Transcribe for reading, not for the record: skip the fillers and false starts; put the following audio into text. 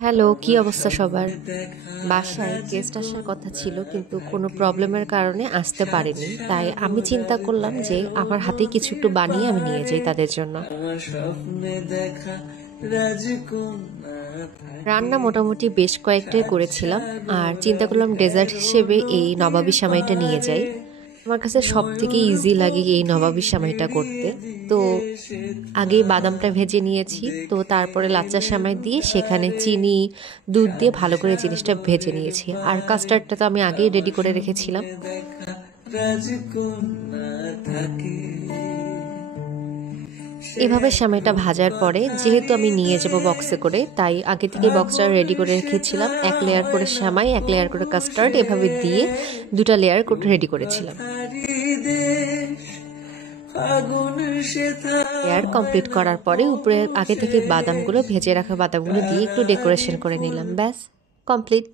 Hello, কি অবস্থা সবার? বাসায় গেস্ট আসার কথা ছিল কিন্তু কোনো প্রবলেমের কারণে আসতে পারেনি। তাই আমি চিন্তা করলাম যে আমার হাতেই কিছু একটু বানিয়ে আমি নিয়ে যাই তাদের জন্য। আমার স্বপ্নে দেখা রাজকন্যা থাকে রান্না মোটামুটি বেশ কয়েকটাই করেছিলাম আর চিন্তা করলাম ডেজার্ট হিসেবে এই নবাবী সেমাইটা নিয়ে যাই। আমার কাছে সব থেকে ইজি লাগে এই নবাবী সেমাইটা করতে। তো আগে বাদামটা ভেজে নিয়েছি, তো তারপরে লাচ্চা সেমাই দিয়ে সেখানে চিনি দুধ দিয়ে ভালো করে জিনিসটা ভেজে নিয়েছি। আর কাস্টার্ডটা তো আমি আগেই রেডি করে রেখেছিলাম। দেখা রাজকন্যা থাকে এভাবে সেমাইটা ভাজার পরে যেহেতু আমি নিয়ে যাব বক্সে করে, তাই আগে থেকে বক্সটা রেডি করে রেখেছিলাম। এক লেয়ার করে সেমাই, এক লেয়ার করে কাস্টার্ড এভাবে দিয়ে দুটা লেয়ার রেডি করেছিলাম। ফাগুন সেথা লেয়ার কমপ্লিট করার পরে উপরে আগে থেকে বাদামগুলো ভেজে রাখা বাদামগুলো দিয়ে একটু ডেকোরেশন করে নিলাম, ব্যাস কমপ্লিট।